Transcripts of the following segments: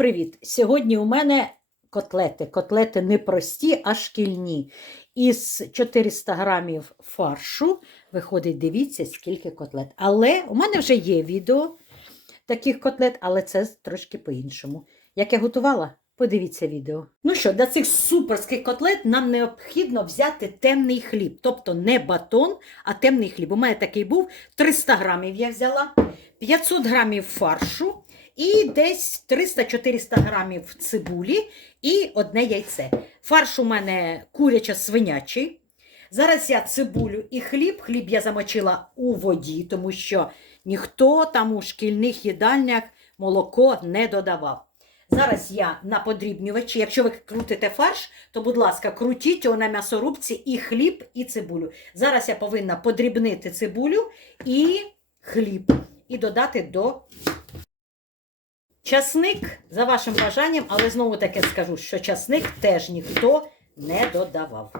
привіт! Сьогодні у мене котлети. Котлети не прості, а шкільні. Із 400 грамів фаршу виходить, дивіться, скільки котлет. Але у мене вже є відео таких котлет, але це трошки по-іншому. Як я готувала, подивіться відео. Ну що, для цих суперських котлет нам необхідно взяти темний хліб, тобто не батон, а темний хліб. У мене такий був 300 грамів я взяла, 500 грамів фаршу. І десь 300-400 грамів цибулі і одне яйце. Фарш у мене курячо свинячий. Зараз я цибулю і хліб. Хліб я замочила у воді, тому що ніхто там у шкільних їдальнях молоко не додавав. Зараз я на подрібнювачі. Якщо ви крутите фарш, то, будь ласка, крутіть його на м'ясорубці і хліб, і цибулю. Зараз я повинна подрібнити цибулю і хліб і додати до Часник за вашим бажанням, але знову таки скажу, що часник теж ніхто не додавав.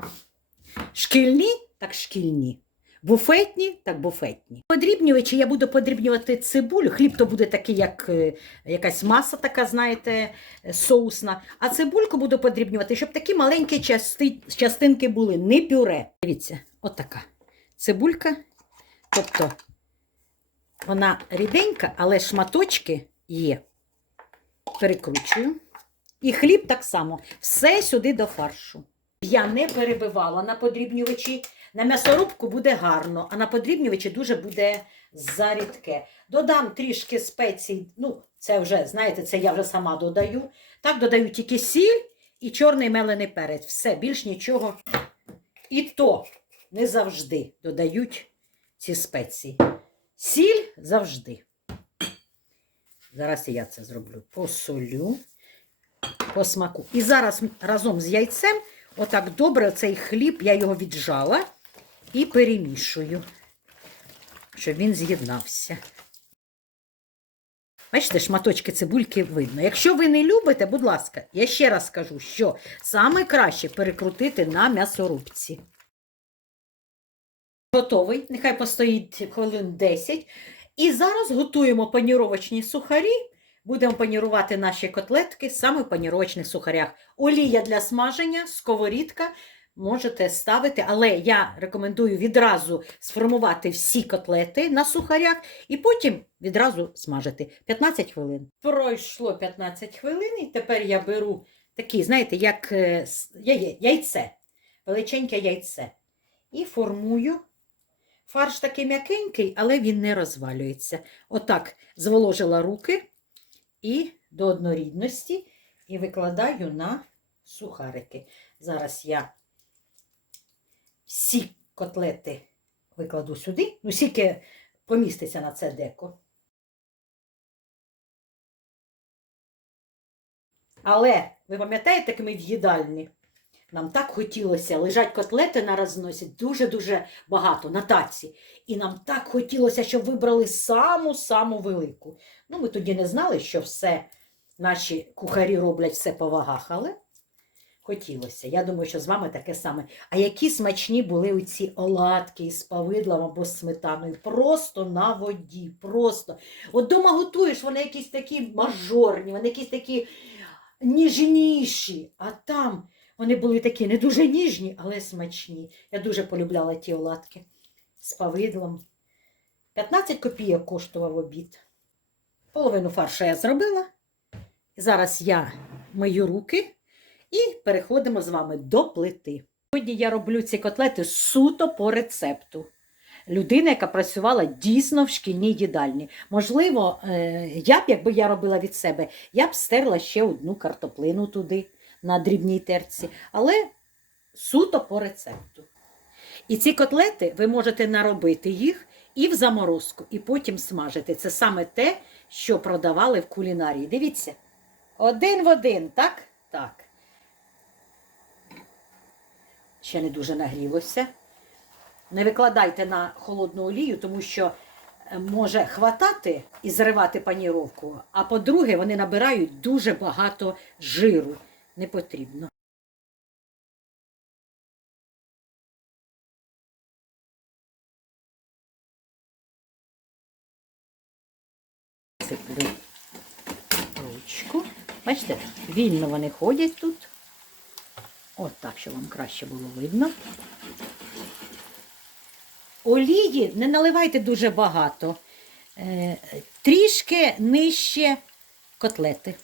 Шкільні так шкільні. Буфетні так буфетні. Подрібнюючи, я буду подрібнювати цибулю. Хліб то буде такий, як е, якась маса, така, знаєте, е, соусна. А цибульку буду подрібнювати, щоб такі маленькі части, частинки були, не пюре. Дивіться, отака цибулька. Тобто вона ріденька, але шматочки є перекручую. І хліб так само. Все сюди до фаршу. Я не перебивала на подрібнювачі. На м'ясорубку буде гарно, а на подрібнювачі дуже буде зарідке. Додам трішки спецій. Ну, це вже, знаєте, це я вже сама додаю. Так, додаю тільки сіль і чорний мелений перець. Все, більш нічого. І то не завжди додають ці спеції. Сіль завжди. Зараз я це зроблю. Посолю, по смаку. І зараз разом з яйцем, отак добре, цей хліб, я його віджала і перемішую, щоб він з'єднався. Бачите, шматочки цибульки видно. Якщо ви не любите, будь ласка, я ще раз скажу, що саме краще перекрутити на м'ясорубці. Готовий, нехай постоїть хвилин 10. І зараз готуємо паніровочні сухарі. Будемо панірувати наші котлетки саме в паніровочних сухарях. Олія для смаження, сковорідка можете ставити, але я рекомендую відразу сформувати всі котлети на сухарях і потім відразу смажити 15 хвилин. Пройшло 15 хвилин, і тепер я беру такі, знаєте, як е, яйце, величеньке яйце. І формую. Фарш такий м'якенький, але він не розвалюється. Отак зволожила руки і до однорідності і викладаю на сухарики. Зараз я всі котлети викладу сюди, ну, скільки поміститься на це деко. Але ви пам'ятаєте, як ми в їдальні? Нам так хотілося, лежать котлети на розносі дуже-дуже багато на таці. І нам так хотілося, щоб вибрали саму-саму велику. Ну, ми тоді не знали, що все наші кухарі роблять все по вагах, але хотілося. Я думаю, що з вами таке саме. А які смачні були оці оладки із павидлом або сметаною. Просто на воді. Просто. От дома готуєш, вони якісь такі мажорні, вони якісь такі ніжніші, а там. Вони були такі не дуже ніжні, але смачні. Я дуже полюбляла ті оладки з павидлом. 15 копійок коштував обід. Половину фарша я зробила. Зараз я мию руки і переходимо з вами до плити. Сьогодні я роблю ці котлети суто по рецепту. Людина, яка працювала дійсно в шкільній їдальні. Можливо, е, я б, якби я робила від себе, я б стерла ще одну картоплину туди на дрібній терці, але суто по рецепту. І ці котлети ви можете наробити їх і в заморозку, і потім смажити. Це саме те, що продавали в кулінарії. Дивіться, один в один, так? Так. Ще не дуже нагрілося. Не викладайте на холодну олію, тому що е, може хватати і зривати паніровку. А по-друге, вони набирають дуже багато жиру не потрібно. Сиплю ручку. Бачите, вільно вони ходять тут. От так, щоб вам краще було видно. Олії не наливайте дуже багато. Е, трішки нижче котлети.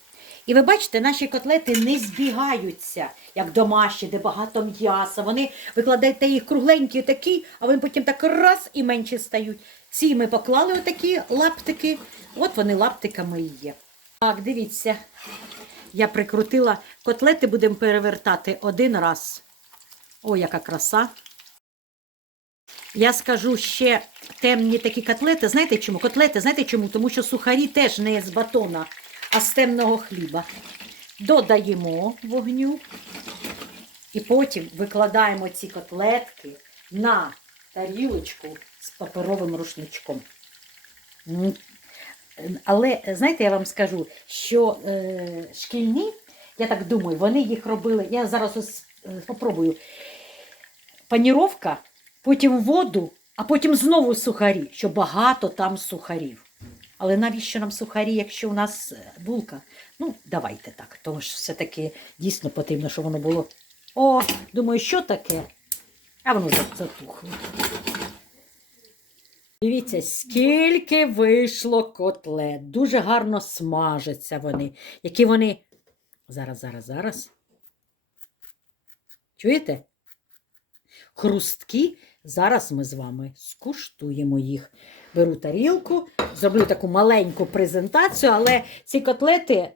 І ви бачите, наші котлети не збігаються, як домашні, де багато м'яса. Вони викладаєте їх кругленькі такі, а вони потім так раз і менше стають. Ці ми поклали отакі лаптики. От вони лаптиками і є. Так, дивіться. Я прикрутила котлети, будемо перевертати один раз. О, яка краса. Я скажу ще темні такі котлети. Знаєте чому? Котлети, знаєте чому? Тому що сухарі теж не з батона, а з темного хліба. Додаємо вогню і потім викладаємо ці котлетки на тарілочку з паперовим рушничком. Але знаєте, я вам скажу, що е, шкільні, я так думаю, вони їх робили. Я зараз е. Паніровка, потім воду, а потім знову сухарі, що багато там сухарів. Але навіщо нам сухарі, якщо у нас е, булка? Ну, давайте так, тому що все-таки дійсно потрібно, щоб воно було. О, думаю, що таке? А воно за- затухло. Дивіться, скільки вийшло котлет. Дуже гарно смажаться вони. Які вони. Зараз, зараз, зараз. Чуєте? Хрусткі. Зараз ми з вами скуштуємо їх. Беру тарілку, зроблю таку маленьку презентацію, але ці котлети.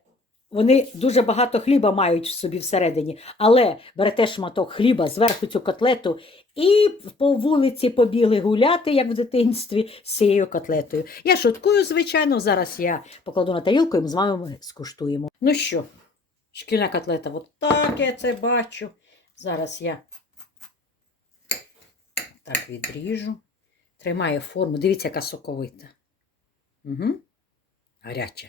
Вони дуже багато хліба мають в собі всередині, але берете шматок хліба, зверху цю котлету і по вулиці побігли гуляти, як в дитинстві, з цією котлетою. Я шуткую, звичайно. Зараз я покладу на тарілку і ми з вами скуштуємо. Ну що, шкільна котлета, от так я це бачу. Зараз я так відріжу. Тримаю форму. Дивіться, яка соковита. Угу. Гаряча.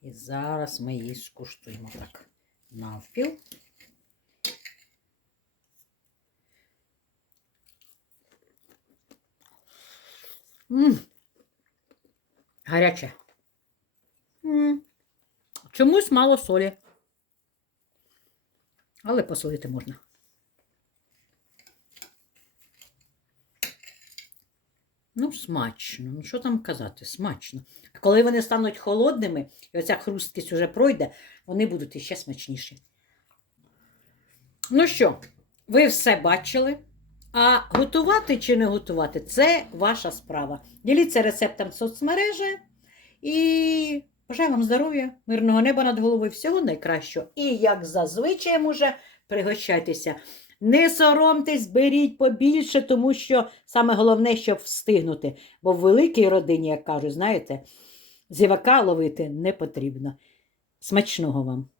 І зараз ми її скуштуємо так навпіл. М. Гаряче. М. Чомусь мало солі. Але посолити можна. Ну, смачно. Ну, що там казати? Смачно. Коли вони стануть холодними, і оця хрусткість уже пройде, вони будуть іще смачніші. Ну що, ви все бачили. А готувати чи не готувати це ваша справа. Діліться рецептом в соцмережі і бажаю вам здоров'я, мирного неба над головою, всього найкращого. І як зазвичай, може, пригощайтеся. Не соромтесь, беріть побільше, тому що саме головне, щоб встигнути. Бо в великій родині, як кажуть, знаєте, зівака ловити не потрібно. Смачного вам!